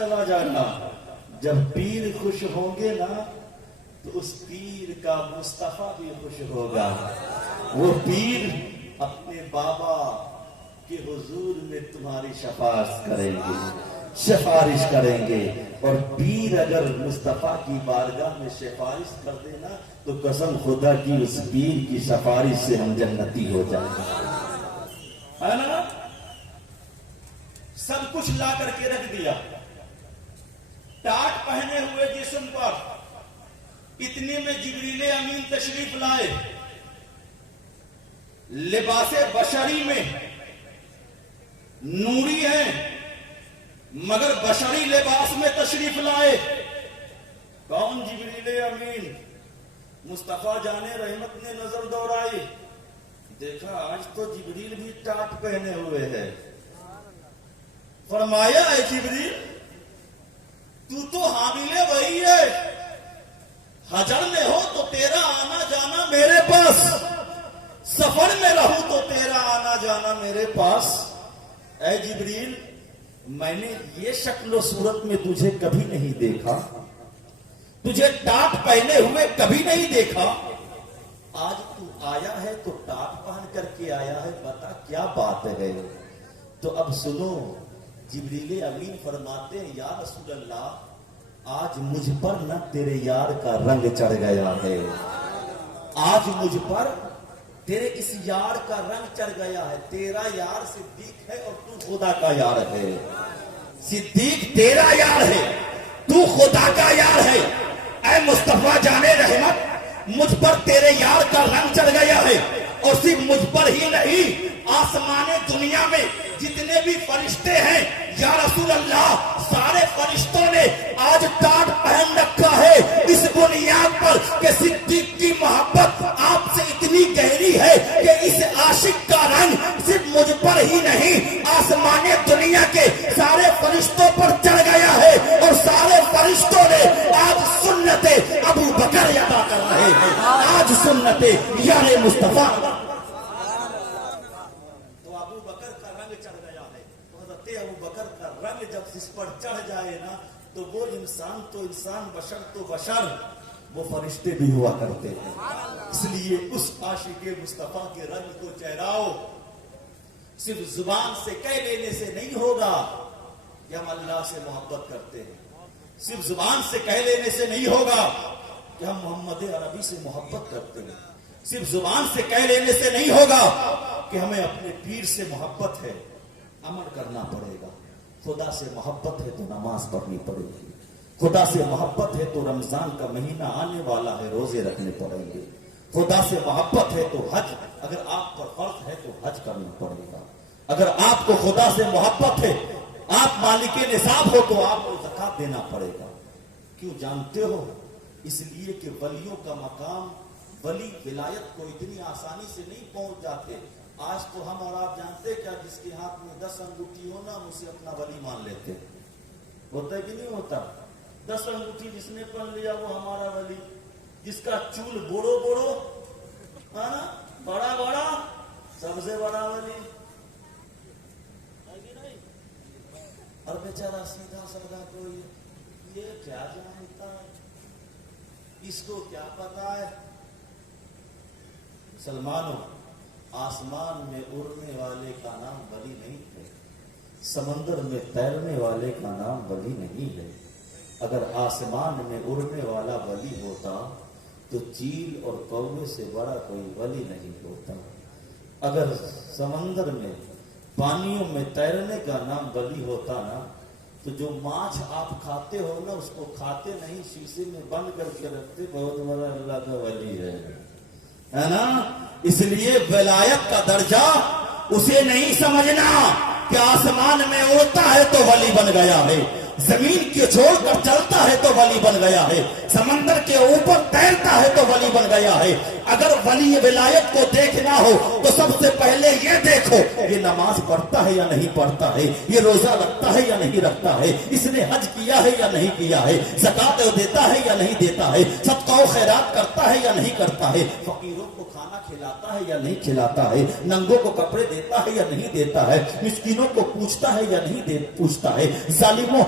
چلا جانا جب پیر خوش ہوں گے نا تو اس پیر کا مصطفیٰ بھی خوش ہوگا. وہ پیر اپنے بابا کے حضور میں تمہاری سفارش کریں گے اور پیر اگر مصطفیٰ کی بارگاہ میں سفارش کر دینا تو قسم خدا کی اس پیر کی سفارش سے ہم جنتی ہو جائیں گے. ہے نا؟ سب کچھ لا کر کے رکھ دیا. ٹاٹ پہنے ہوئے جسم پر اتنے میں جبریل امین تشریف لائے. لباس بشری میں نوری ہیں مگر بشری لباس میں تشریف لائے. کون؟ جبریل امین. مصطفیٰ جانے رحمت نے نظر دوڑائی, دیکھا آج تو جبریل بھی ٹاٹ پہنے ہوئے ہے. فرمایا اے جبریل تو حامل وہی ہے, حجر میں ہو تو تیرا آنا جانا میرے پاس, سفر میں رہوں تو تیرا آنا جانا میرے پاس. اے جبریل میں نے یہ شکل و صورت میں تجھے کبھی نہیں دیکھا, تجھے ٹاٹ پہنے ہوئے کبھی نہیں دیکھا. آج تو آیا ہے تو ٹاٹ پہن کر کے آیا ہے, بتا کیا بات ہے. تو اب سنو, جبریل امین فرماتے ہیں یا رسول اللہ آج مجھ پر نہ تیرے یار کا رنگ چڑھ گیا ہے, آج مجھ پر تیرے اس یار کا رنگ چڑھ گیا ہے. تیرا یار صدیق ہے اور تو خدا کا یار ہے. صدیق تیرا یار ہے, تو خدا کا یار ہے. اے مصطفیٰ جانے رحمت مجھ پر تیرے یار کا رنگ چڑھ گیا ہے. اور صرف مجھ پر ہی نہیں, آسمان دنیا میں جتنے بھی فرشتے ہیں یا رسول اللہ سارے فرشتوں نے آج ٹاٹ پہن رکھا ہے اس بنیاد پر کہ صدیق کی محبت آپ سے اتنی گہری ہے کہ اس عاشق کا رنگ صرف مجھ پر ہی نہیں آسمان دنیا کے سارے فرشتوں پر چڑھ گیا ہے. اور سارے فرشتوں نے آج سنت ابو بکر ادا کر رہے ہیں, آج سنت یار مصطفیٰ. ابو بکر کا رنگ جب اس پر چڑھ جائے نا تو وہ انسان تو انسان, بشر تو بشر, وہ فرشتے بھی ہوا کرتے ہیں. اس لیے اس عاشق مصطفیٰ کے رنگ کو چہراؤ صرف زبان سے کہہ لینے سے نہیں ہوگا کہ ہم اللہ سے محبت کرتے ہیں, صرف زبان سے کہہ لینے سے نہیں ہوگا کہ ہم محمد عربی سے محبت کرتے ہیں, صرف زبان سے کہہ لینے سے نہیں ہوگا کہ ہمیں اپنے پیر سے محبت ہے. عمل کرنا پڑے گا. خدا سے محبت ہے تو نماز پڑھنی پڑے گی, خدا سے محبت ہے تو رمضان کا مہینہ آنے والا ہے روزے رکھنے پڑیں گے, خدا سے محبت ہے تو حج اگر آپ پر فرض ہے تو حج کرنا پڑے گا, اگر آپ کو خدا سے محبت ہے آپ مالک نصاب ہو تو آپ کو زکات دینا پڑے گا. کیوں جانتے ہو؟ اس لیے کہ ولیوں کا مقام, ولی ولایت کو اتنی آسانی سے نہیں پہنچ جاتے. آج تو ہم اور آپ جانتے کیا جس کے ہاتھ میں 10 انگوٹھی ہو نا اسے اپنا ولی مان لیتے. ہوتا ہے کہ نہیں ہوتا؟ 10 انگوٹھی جس نے پہن لیا وہ ہمارا ولی. جس کا چول بوڑو بوڑو ہے نا, بڑا بڑا, سب سے بڑا ولی ہے کہ نہیں. اور بیچارہ سیدھا سادہ کوئی یہ کیا جانتا ہے, اس کو کیا پتا ہے. سلمانوں, آسمان میں اڑنے والے کا نام ولی نہیں ہے, سمندر میں تیرنے والے کا نام ولی نہیں ہے. اگر آسمان میں اڑنے والا ولی ہوتا تو چیل اور کوے سے بڑا کوئی ولی نہیں ہوتا. اگر سمندر میں پانیوں میں تیرنے کا نام ولی ہوتا نا تو جو ماچھ آپ کھاتے ہو نا اس کو کھاتے نہیں, شیشے میں بند کر کے رکھتے, بہت بڑا اللہ کا ولی ہے نا. اس لیے ولایت کا درجہ اسے نہیں سمجھنا کہ آسمان میں اڑتا ہے تو ولی بن گیا ہے, زمین کے چھوڑ کر چلتا ہے تو ولی بن گیا ہے, سمندر کے اوپر تیرتا ہے تو ولی بن گیا ہے. اگر ولی ولایت کو دیکھنا ہو تو سب سے پہلے یہ دیکھو یہ نماز پڑھتا ہے یا نہیں پڑھتا ہے, یہ روزہ رکھتا ہے یا نہیں رکھتا ہے, اس نے حج کیا ہے یا نہیں کیا ہے, زکات دیتا ہے یا نہیں دیتا ہے, صدقہ و خیرات کرتا ہے یا نہیں کرتا ہے, فقیروں کو کھانا کھلاتا ہے یا نہیں کھلاتا ہے, ننگوں کو کپڑے دیتا ہے یا نہیں دیتا ہے, مسکینوں کو پوچھتا ہے یا نہیں پوچھتا ہے, ظالموں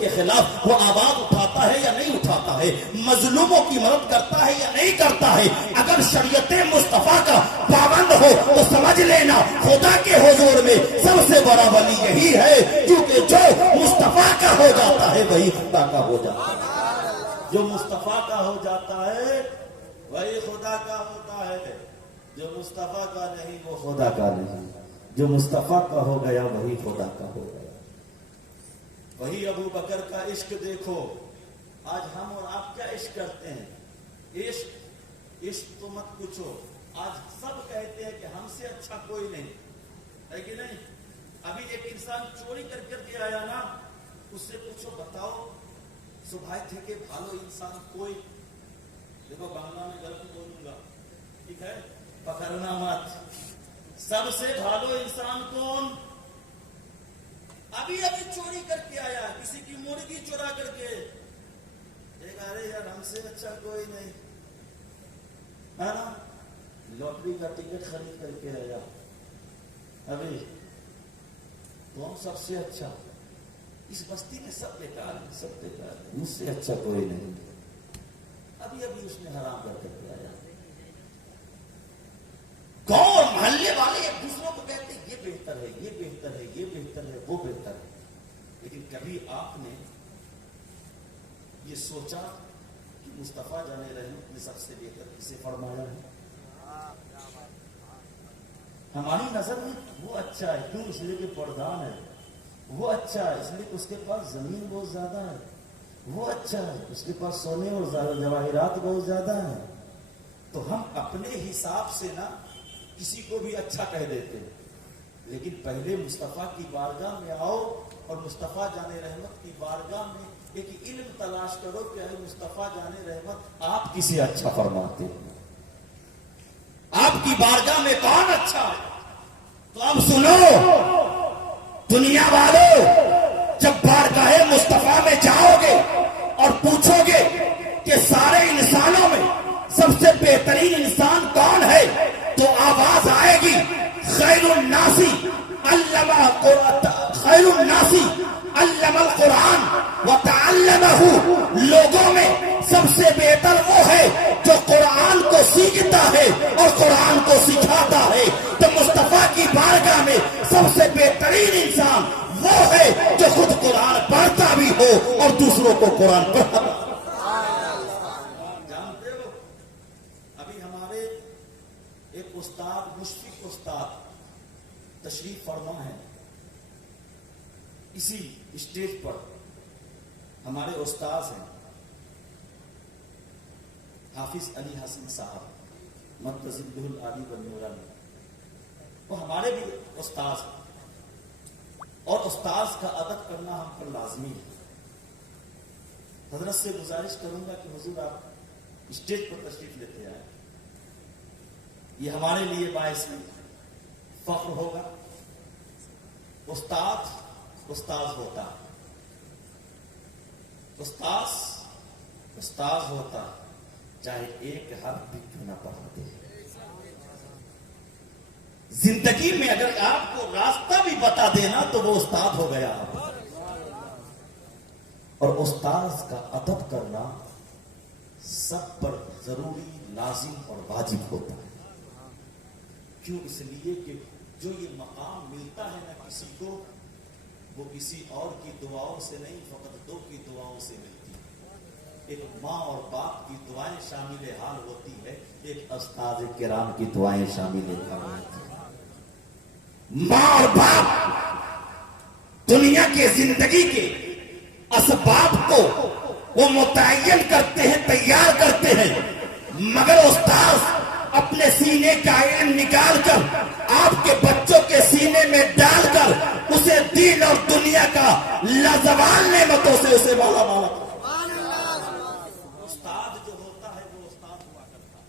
کے خلاف وہ آواز اٹھاتا ہے یا نہیں اٹھاتا ہے, مظلوموں کی مدد کرتا ہے یا نہیں کرتا ہے. اگر شریعت مصطفیٰ کا پابند ہو تو سمجھ لینا خدا کے حضور میں سب سے بڑا ولی یہی ہے, کیونکہ جو مصطفیٰ کا ہو جاتا ہے وہی خدا کا ہو جاتا ہے. جو مصطفیٰ کا ہو جاتا ہے وہی خدا کا ہوتا ہے, جو مصطفیٰ کا نہیں وہ خدا کا نہیں. جو مصطفیٰ کا ہو گیا وہی خدا کا ہو گیا. وہی ابو بکر کا عشق دیکھو. آج ہم اور آپ کیا عشق کرتے ہیں؟ عشق تو مت پوچھو. آج سب کہتے ہیں کہ ہم سے اچھا کوئی نہیں ہے, کہ نہیں؟ ابھی ایک انسان چوری کر کے آیا نا, اس سے پوچھو بتاؤ صبح تھے بھالو انسان کوئی. دیکھو بنگلہ میں غلط بولوں گا, ٹھیک ہے, پکڑنا مت. سب سے بھالو انسان کون؟ ابھی چوری کر کے آیا, کسی کی مرغی چورا کر کے, ارے یار ہم سے اچھا کوئی نہیں ہے نا. لاٹری کا ٹکٹ خرید کر کے آیا, ابھی کون سب سے اچھا؟ اس بستی میں سب بیکار ہے, سب بیکار ہے, مجھ سے اچھا کوئی نہیں. ابھی اس نے حرام کر کے آیا. گاؤں اور محلے والے ایک دوسروں کو کہتے ہیں یہ بہتر ہے, یہ بہتر ہے, یہ بہتر ہے, وہ بہتر ہے. لیکن کبھی آپ نے یہ سوچا کہ مصطفیٰ جانے رحمت نے سب سے بہتر کسے فرمایا ہے؟ ہماری نظر میں وہ اچھا ہے, کیوں؟ اس لیے کہ پردان ہے. وہ اچھا ہے اس لیے کہ اس کے پاس زمین بہت زیادہ ہے. وہ اچھا ہے اس کے پاس سونے اور جواہرات بہت زیادہ ہیں. تو ہم اپنے حساب سے نا کسی کو بھی اچھا کہہ دیتے ہیں. لیکن پہلے مصطفیٰ کی بارگاہ میں آؤ اور مصطفیٰ جان رحمت کی بارگاہ میں ایک علم تلاش کرو کہ اے مصطفیٰ جان رحمت آپ کسے اچھا فرماتے ہیں, آپ کی بارگاہ میں کون اچھا ہے. تو اب سنو دنیا والوں, جب بارگاہ مصطفیٰ میں جاؤ گے اور پوچھو گے کہ سارے انسانوں میں سب سے بہترین انسان کون ہے, تو آواز آئے گی خیر الناسی علم القرآن وتعلمہ. لوگوں میں سب سے بہتر وہ ہے جو قرآن کو سیکھتا ہے اور قرآن کو سکھاتا ہے. تو مصطفیٰ کی بارگاہ میں سب سے بہترین انسان وہ ہے جو خود قرآن پڑھتا بھی ہو اور دوسروں کو قرآن پڑھتا. جانتے ہو ابھی ہمارے ایک استاد مشفق استاد تشریف فرما ہے اسی اسٹیج پر. ہمارے استاد ہیں حافظ علی حسن صاحب متزد العالی والنورانی, وہ ہمارے بھی استاد ہیں اور استاد کا ادب کرنا ہم پر لازمی ہے. حضرت سے گزارش کروں گا کہ حضور آپ اسٹیج پر تشریف لیتے آئے, یہ ہمارے لیے باعث فخر ہوگا. استاد ہوتا, استاد ہوتا چاہے ایک حرف بھی کیوں نہ پڑھا دے. زندگی میں اگر آپ کو راستہ بھی بتا دینا تو وہ استاد ہو گیا. اور استاد کا ادب کرنا سب پر ضروری, لازم اور واجب ہوتا ہے. کیوں؟ اس لیے کہ جو یہ مقام ملتا ہے نا کسی کو, وہ کسی اور کی دعاؤں سے نہیں, فقط دو کی دعاؤں سے ملتی ہے. ایک ماں اور باپ کی دعائیں شامل حال ہوتی ہے, ایک استاد کرام کی دعائیں شامل حال ہوتی ہے. ماں اور باپ دنیا کے زندگی کے اسباب کو وہ متعین کرتے ہیں, تیار کرتے ہیں, مگر استاد اپنے سینے کا علم نکال کر آپ کے بچوں کے سینے میں ڈال کر اسے دین اور دنیا کا لازوال نعمتوں سے اسے مالا مالا کرتا. استاد جو ہوتا ہے وہ استاد ہوا کرتا ہے.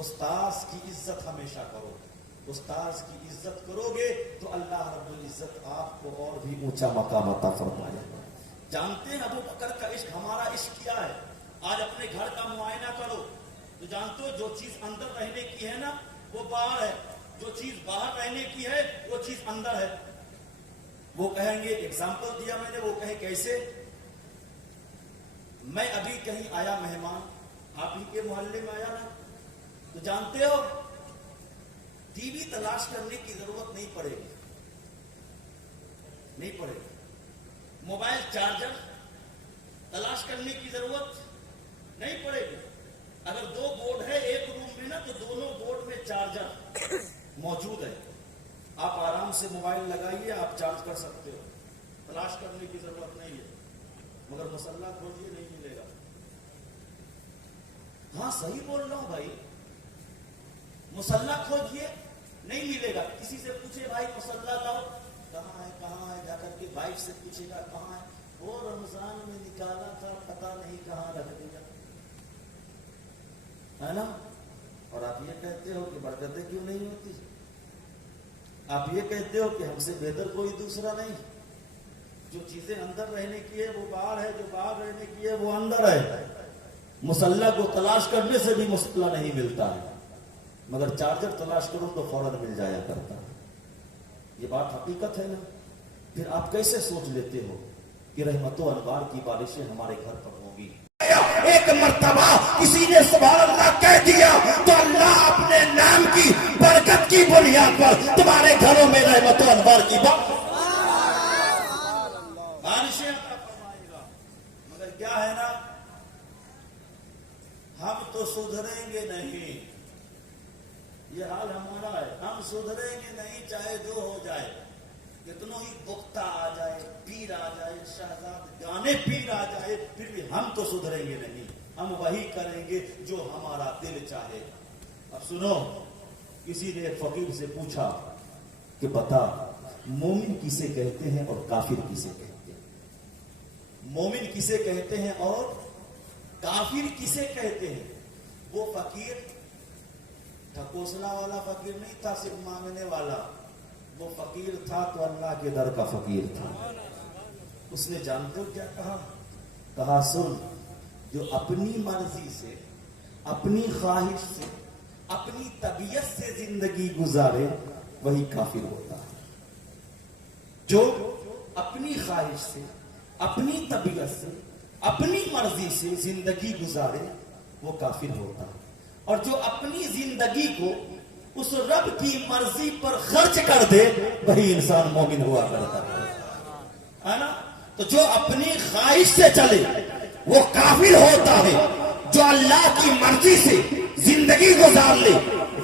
استاد کی عزت ہمیشہ کرو. استاد کی عزت کرو گے تو اللہ رب العزت آپ کو اور بھی اونچا مقام عطا فرمائے. جانتے ہیں ابو بکر کا عشق, ہمارا عشق کیا ہے؟ آج اپنے گھر کا معائنہ کرو. تو جانتے ہو جو چیز اندر رہنے کی ہے نا وہ باہر ہے، جو چیز باہر رہنے کی ہے وہ چیز اندر ہے. وہ کہیں گے، ایگزامپل دیا میں نے، وہ کہیں کیسے؟ میں ابھی کہیں آیا مہمان، آپ ہی کے محلے میں آیا نا، تو جانتے ہو ٹی وی تلاش کرنے کی ضرورت نہیں پڑے گی، نہیں پڑے گی. موبائل چارجر تلاش کرنے کی ضرورت نہیں پڑے گی. اگر 2 بورڈ ہے ایک روم میں نا، تو دونوں بورڈ میں چارجر موجود ہے. آپ آرام سے موبائل لگائیے، آپ چارج کر سکتے ہو، تلاش کرنے کی ضرورت نہیں ہے. مگر مسلح کھوجیے نہیں ملے گا. ہاں صحیح بول رہا ہوں بھائی، مسلح کھوجیے نہیں ملے گا. کسی سے پوچھے بھائی مسلح لاؤ، کہاں ہے جا کر کے بائک سے پوچھے گا کہاں ہے، وہ رمضان میں نکالا تھا پتہ نہیں کہاں رکھ دیا، ہے نا. اور آپ یہ کہتے ہو کہ برکتیں کیوں نہیں ہوتی، آپ یہ کہتے ہو کہ ہم سے بہتر کوئی دوسرا نہیں. جو چیزیں اندر رہنے کی ہے وہ باہر ہے، جو باہر رہنے کی ہے وہ اندر ہے. مسلح کو تلاش کرنے سے بھی مسلح نہیں ملتا ہے، مگر چارجر تلاش کرو تو فوراً مل جایا کرتا ہے. یہ بات حقیقت ہے نا. پھر آپ کیسے سوچ لیتے ہو کہ رحمت و انوار کی بارشیں ہمارے گھر پر ہوں گی؟ ایک مرتبہ کسی نے سبحان اللہ کہہ دیا تو اللہ اپنے نام کی برکت کی بنیاد پر تمہارے گھروں میں رحمت و انوار کی بارشیں عطا فرمائے گا. مگر کیا ہے نا، ہم تو سدھریں گے نہیں. یہ حال ہمارا ہے، ہم سدھریں گے نہیں چاہے جو ہو جائے. کتنوں ہی پختہ آ جائے، پیر آ جائے، شہزاد گانے پیر آ جائے، پھر بھی ہم تو سدھریں گے نہیں. ہم وہی کریں گے جو ہمارا دل چاہے. اب سنو، کسی نے ایک فقیر سے پوچھا کہ بتا مومن کسے کہتے ہیں اور کافر کسے کہتے ہیں؟ مومن کسے کہتے ہیں اور کافر کسے کہتے ہیں؟ وہ فقیر ٹھکوسلا والا فقیر نہیں تھا، صرف مانگنے والا. وہ فقیر تھا تو اللہ کے در کا فقیر تھا. اس نے جانتے ہو کیا کہا؟ سن، جو اپنی مرضی سے، اپنی خواہش سے، اپنی طبیعت سے زندگی گزارے وہی کافر ہوتا ہے. جو اپنی خواہش سے، اپنی طبیعت سے، اپنی مرضی سے زندگی گزارے وہ کافر ہوتا ہے. اور جو اپنی زندگی کو اس رب کی مرضی پر خرچ کر دے وہی انسان مومن ہوا کرتا ہے نا. تو جو اپنی خواہش سے چلے وہ کافر ہوتا ہے، جو اللہ کی مرضی سے زندگی گزار لے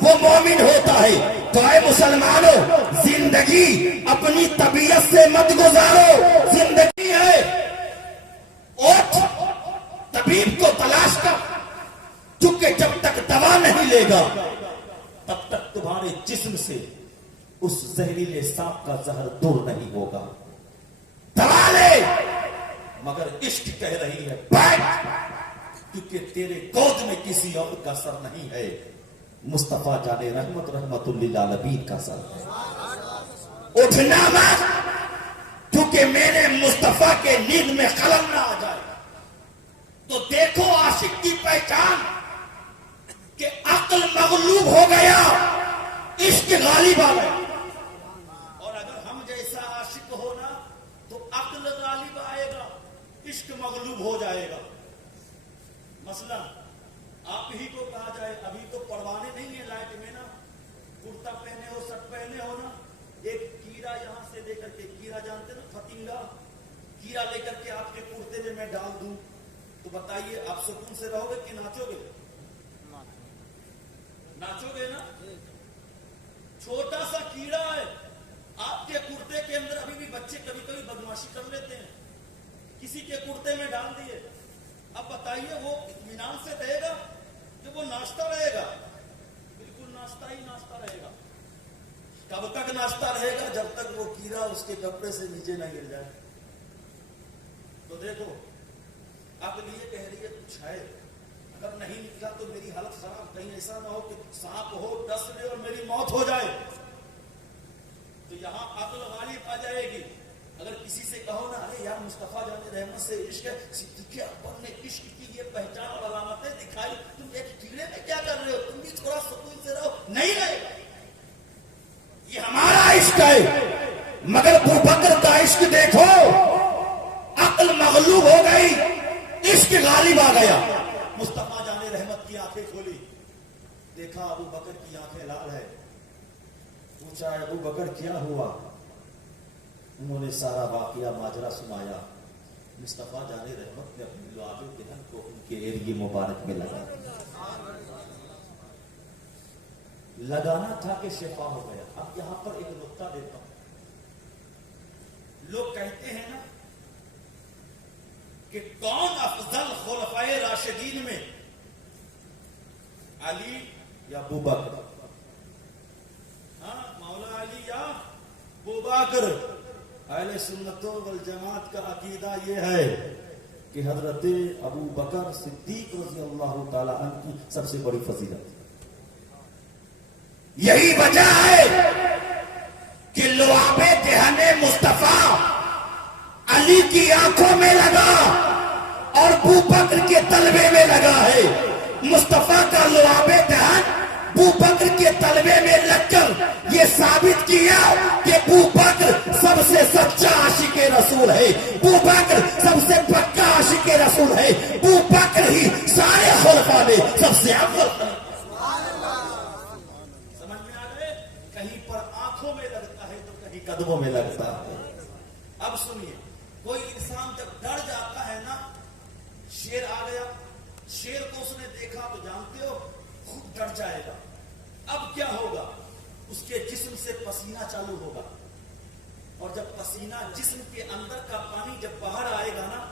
وہ مومن ہوتا ہے. تو اے مسلمانوں، زندگی اپنی طبیعت سے مت گزارو. زندگی ہے اوٹ، طبیب کو تلاش کر، چونکہ جب تک دوا نہیں لے گا تب تک تمہارے جسم سے اس زہریلے سانپ کا زہر دور نہیں ہوگا. دوا لے، مگر عشق کہہ رہی ہے بیٹھ، کیونکہ تیرے گود میں کسی اور کا سر نہیں ہے، مصطفیٰ جان رحمت للعالمین کا سر ہے. اٹھنا مت، کیونکہ میرے مصطفیٰ کے نیند میں خلل نہ آ جائے. تو دیکھو عاشق کی پہچان کہ عقل مغلوب ہو گیا، عشق غالب آ گیا. اور اگر ہم جیسا عاشق ہونا تو عقل غالب آئے گا، عشق مغلوب ہو جائے گا. مثلا آپ ہی کو کہا جائے، ابھی تو پروانے نہیں ہیں لائٹ میں نا، کرتا پہنے ہو، شرٹ پہنے ہو نا، ایک کیڑا یہاں سے لے کر کے، کیڑا جانتے نا، فتنگا، کیڑا لے کر کے آپ کے کرتے میں ڈال دوں تو بتائیے آپ سکون سے رہو گے کہ ناچو گے؟ ناچو گے نا. چھوٹا سا کیڑا ہے آپ کے کرتے کے اندر. ابھی بھی بچے کبھی کبھی بدماشی کر لیتے ہیں، کسی کے کرتے میں ڈال دیے. اب بتائیے وہ اطمینان سے رہے گا کہ وہ ناچتا رہے گا؟ بالکل ناچتا ہی ناچتا رہے گا. کب تک ناچتا رہے گا؟ جب تک وہ کیڑا اس کے کپڑے سے نیچے نہ گر جائے. تو دیکھو اب یہ کہہ رہی ہے کچھ ہے، اگر نہیں نکلا تو میری حالت خراب، کہیں ایسا نہ ہو کہ سانپ ہو ڈس لے اور میری موت ہو جائے. تو یہاں عقل غالب آ جائے گی. اگر کسی سے کہو نا ارے یار مصطفیٰ جان رحمت سے عشق ہے، صدیق اکبر نے عشق کی یہ پہچان اور علامتیں دکھائی، تم ایک کیڑے میں کیا کر رہے ہو، تم بھی تھوڑا سکون سے رہو. نہیں رہے، یہ ہمارا عشق ہے. مگر ابوبکر کا عشق دیکھو، عقل مغلوب ہو گئی، عشق غالب آ گیا. مصطفیٰ جان رحمت کی آنکھیں کھولی، دیکھا ابوبکر کی آنکھیں لال ہے. پوچھا ابوبکر کیا ہوا؟ انہوں نے سارا واقعہ ماجرا سنایا. مصطفیٰ جان رحمت نے اپنے لعاب دہن کو ان کے ایریے مبارک میں لگانا تھا کہ شفا ہو گیا. اب یہاں پر ایک نقطہ دیتا ہوں. لوگ کہتے ہیں نا کہ کون افضل خلفائے راشدین میں، علی یا ابوبکر؟ ہاں، مولا علی یا ابوبکر؟ اہل سنت والجماعت کا عقیدہ یہ ہے کہ حضرت ابوبکر صدیق رضی اللہ تعالی عنہ کی سب سے بڑی فضیلت. یہی وجہ ہے کہ لعاب دہن مصطفیٰ علی کی آنکھوں میں لگا اور ابوبکر کے تلوے میں لگا ہے. مصطفیٰ کا لعاب دہن ابوبکر کے تلوے میں لگ کر یہ ثابت کیا کہ ابوبکر سب سے سچا عاشق رسول ہے، ابوبکر سب سے پکا عاشق رسول ہے، ابوبکر ہی سارے خلفاء میں سب سے افضل ہے. سمجھ میں آ گئے؟ کہیں پر آنکھوں میں لگتا ہے تو کہیں قدموں میں لگتا ہے. اب سنیے، کوئی انسان جب ڈر جاتا ہے نا، شیر آ گیا، شیر کو اس نے دیکھا تو جانتے ہو خود ڈر جائے گا. اب کیا ہوگا؟ اس کے جسم سے پسینہ چالو ہوگا، اور جب پسینہ جسم کے اندر کا پانی جب باہر آئے گا نا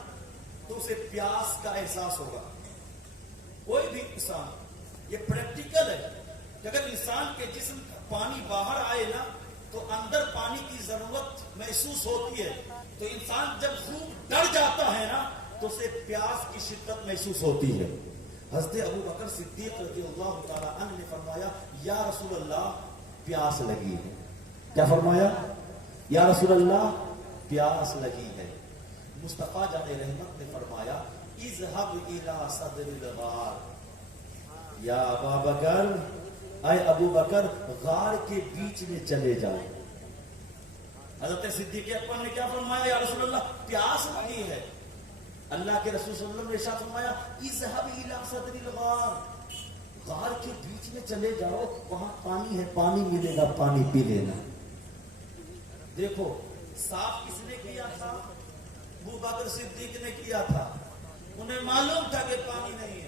تو اسے پیاس کا احساس ہوگا. کوئی بھی انسان، یہ پریکٹیکل ہے کہ اگر انسان کے جسم کا پانی باہر آئے نا تو اندر پانی کی ضرورت محسوس ہوتی ہے. تو انسان جب خوب ڈر جاتا ہے نا تو اسے پیاس کی شدت محسوس ہوتی ہے. حضرت ابوبکر صدیق رضی اللہ تعالی عنہ نے فرمایا یا رسول اللہ پیاس لگی ہے. کیا فرمایا؟ یا رسول اللہ پیاس لگی ہے. مصطفیٰ جان رحمت نے فرمایا اذهب الى صدر الغار، یا ابوبکر، اے ابوبکر غار کے بیچ میں چلے جاؤ. حضرت صدیق اکبر نے کیا فرمایا؟ یا رسول اللہ پیاس لگی ہے. اللہ کے رسول صلی اللہ علیہ وسلم نے ارشاد فرمایا اذهب الى صدر الغار، غار کے بیچ میں چلے جاؤ، وہاں پانی ہے، پانی ملے گا، پانی پی لینا. دیکھو صاف کس نے کیا تھا؟ ابوبکر صدیق نے کیا تھا. انہیں معلوم تھا کہ پانی نہیں ہے.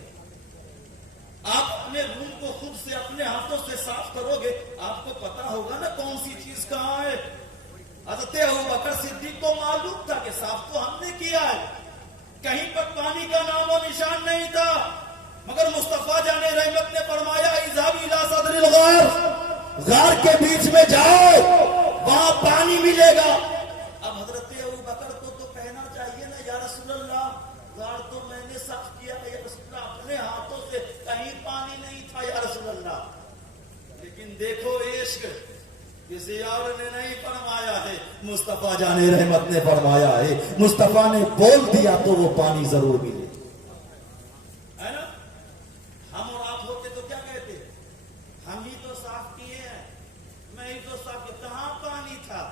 آپ اپنے روم کو خود سے اپنے ہاتھوں سے صاف کرو گے، آپ کو پتا ہوگا نا کون سی چیز کہاں ہے. حضرت ابوبکر صدیق کو معلوم تھا کہ صاف تو ہم نے کیا ہے، کہیں پر پانی کا نام و نشان نہیں تھا. مگر مصطفیٰ جان رحمت نے فرمایا اذهب الى صدر الغار، غار کے بیچ میں جاؤ، وہاں پانی ملے گا. اب حضرت ابوبکر کو تو کہنا چاہیے نا یا رسول اللہ غار تو میں نے صاف کیا ہے، یا رسول اللہ اپنے ہاتھوں سے، کہیں پانی نہیں تھا یا رسول اللہ. لیکن دیکھو عشق کسی اور نے نہیں فرمایا ہے، مصطفیٰ جان رحمت نے فرمایا ہے. مصطفیٰ نے بول دیا تو وہ پانی ضرور ملے، ہے نا. ہم اور آپ ہوتے تو کیا کہتے؟ ہم ہی تو صاف کیے ہیں، میں ہی تو صاف کیا، کہاں پانی تھا.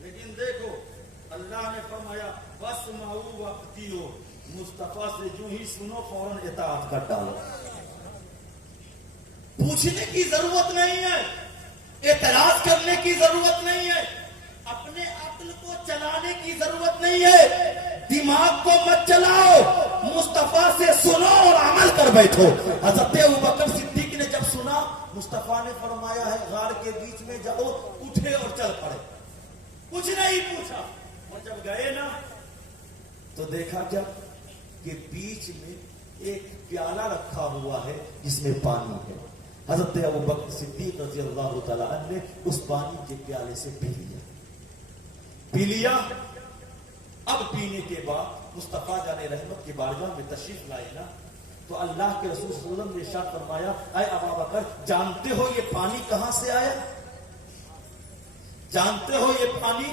لیکن دیکھو اللہ نے فرمایا بس ماؤ وقتی ہو، مصطفیٰ سے جو ہی سنو فوراً اطاعت کر ڈالو. پوچھنے کی ضرورت نہیں ہے، اعتراض کرنے کی ضرورت نہیں ہے، اپنے عقل کو چلانے کی ضرورت نہیں ہے. دماغ کو مت چلاؤ، مصطفیٰ سے سنو اور عمل کر بیٹھو. حضرت ابوبکر صدیق نے جب سنا مصطفیٰ نے فرمایا ہے غار کے بیچ میں جاؤ، اٹھے اور چل پڑے، کچھ نہیں پوچھا. اور جب گئے نا تو دیکھا کیا کہ بیچ میں ایک پیالہ رکھا ہوا ہے جس میں پانی ہے. حضرت ابوبکر صدیق رضی اللہ تعالیٰ عنہ نے اس پانی کے پیالے سے پی لیا. اب پینے کے بعد مصطفیٰ جان رحمت کی بارگاہ میں تشریف لائے نا تو اللہ کے رسول صلی اللہ علیہ وسلم نے ارشاد فرمایا اے ابوبکر جانتے ہو یہ پانی کہاں سے آیا؟ جانتے ہو یہ پانی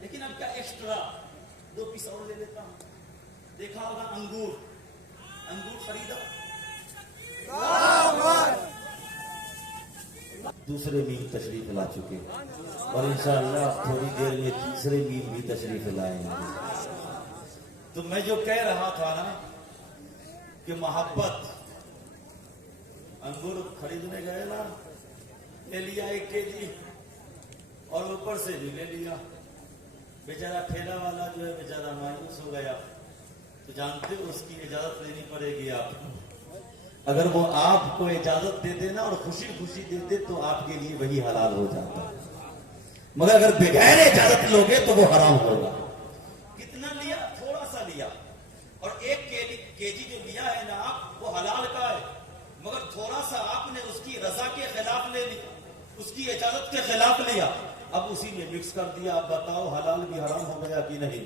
لیکن اب کیا ایکسٹرا 2 پیس اور لے لیتا ہوں. دیکھا ہوگا انگور خریدا, دوسرے میم تشریف لا چکے اور انشاءاللہ تھوڑی دیر میں تیسرے میم بھی تشریف لائیں گے. تو میں جو کہہ رہا تھا نا کہ محبت, انگور خریدنے گئے نا, لے لیا 1 kg اور اوپر سے بھی لے لیا. بیچارہ ٹھیلا والا جو ہے بیچارہ مایوس ہو گیا. تو جانتے ہو اس کی اجازت لینی پڑے گی آپ کو. اگر وہ آپ کو اجازت دے دینا اور خوشی خوشی دے دے تو آپ کے لیے وہی حلال ہو جاتا, مگر اگر بغیر اجازت لوگے تو وہ حرام ہوگا. کتنا لیا؟ تھوڑا سا لیا. اور 1 kg جو لیا ہے نا آپ, وہ حلال کا ہے, مگر تھوڑا سا آپ نے اس کی رضا کے خلاف لے لیا, اس کی اجازت کے خلاف لیا. اب اسی میں مکس کر دیا. اب بتاؤ حلال بھی حرام ہو گیا کہ نہیں؟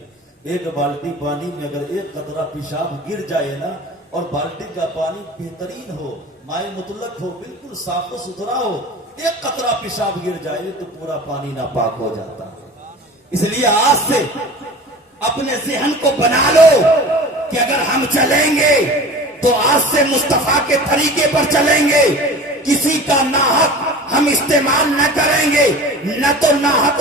1 بالٹی پانی میں اگر 1 قطرہ پیشاب گر جائے نا, اور بالٹی کا پانی بہترین ہو, مائع مطلق ہو, بالکل صاف و ستھرا ہو, 1 قطرہ پیشاب گر جائے تو پورا پانی ناپاک ہو جاتا ہے. اس لیے آج سے اپنے ذہن کو بنا لو کہ اگر ہم چلیں گے تو آج سے مصطفیٰ کے طریقے پر چلیں گے. کسی کا ناحق ہم استعمال نہ کریں گے, نہ تو ناحق